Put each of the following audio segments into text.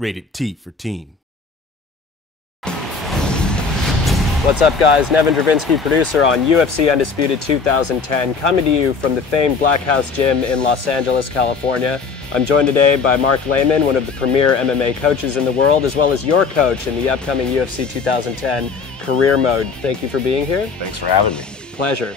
Rated T for teen. What's up, guys? Nevin Dravinsky, producer on UFC Undisputed 2010, coming to you from the famed Black House Gym in Los Angeles, California. I'm joined today by Mark Lehman, one of the premier MMA coaches in the world, as well as your coach in the upcoming UFC 2010 Career Mode. Thank you for being here. Thanks for having me. Pleasure.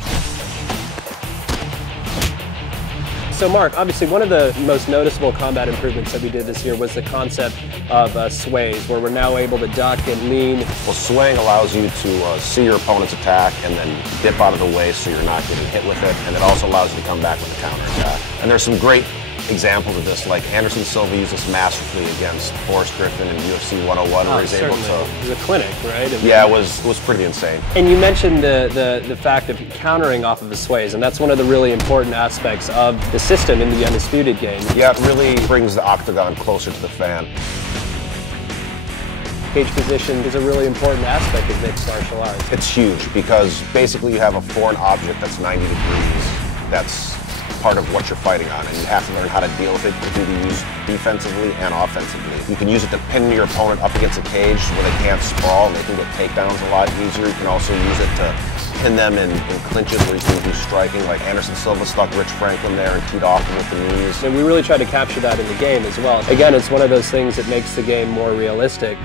So Mark, obviously one of the most noticeable combat improvements that we did this year was the concept of sways, where we're now able to duck and lean. Well, swaying allows you to see your opponent's attack and then dip out of the way so you're not getting hit with it, and it also allows you to come back with a counter attack. And there's some great examples of this, like Anderson Silva used this masterfully against Forrest Griffin in UFC 101, where he's able to... It was a clinic, right? Yeah, it was pretty insane. And you mentioned the fact of countering off of the sways, and that's one of the really important aspects of the system in the Undisputed game. Yeah, it really brings the octagon closer to the fan. Cage position is a really important aspect of mixed martial arts. It's huge because basically you have a foreign object that's 90 degrees that's part of what you're fighting on, and you have to learn how to deal with it. It can be used defensively and offensively. You can use it to pin your opponent up against a cage where they can't sprawl and they can get takedowns a lot easier. You can also use it to pin them in clinches where you can do striking, like Anderson Silva stuck Rich Franklin there and teed off him with the knees. And we really try to capture that in the game as well. Again, it's one of those things that makes the game more realistic.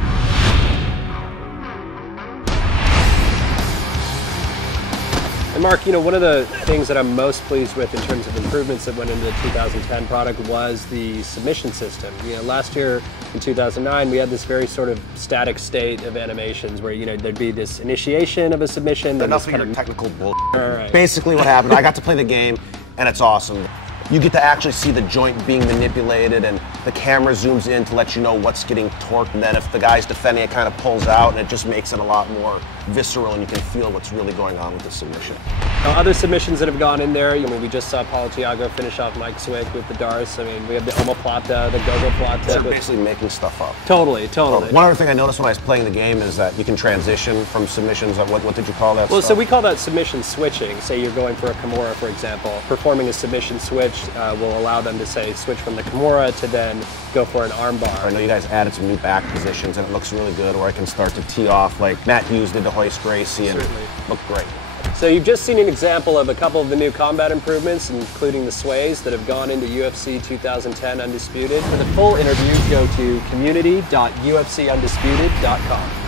And Mark, you know, one of the things that I'm most pleased with in terms of improvements that went into the 2010 product was the submission system. You know, last year in 2009, we had this very sort of static state of animations where, you know, there'd be this initiation of a submission. Enough of your technical bullshit. All right. Basically what happened, I got to play the game, and it's awesome. You get to actually see the joint being manipulated, and the camera zooms in to let you know what's getting torqued, and then if the guy's defending, it kind of pulls out, and it just makes it a lot more visceral, and you can feel what's really going on with the submission. Now, other submissions that have gone in there, I mean, we just saw Paulo Thiago finish off Mike Swick with the Darce. I mean, we have the omoplata, the gogoplata. They're basically making stuff up. Totally. One other thing I noticed when I was playing the game is that you can transition from submissions. What did you call that Well, stuff? so we call that submission switching. Say you're going for a Kimura, for example. Performing a submission switch will allow them to, say, switch from the Kimura to then go for an armbar. I know you guys added some new back positions, and it looks really good, or I can start to tee off like Matt Hughes did to Hoist Gracie, and looked great. So you've just seen an example of a couple of the new combat improvements, including the sways that have gone into UFC 2010 Undisputed. For the full interview, go to community.ufcundisputed.com.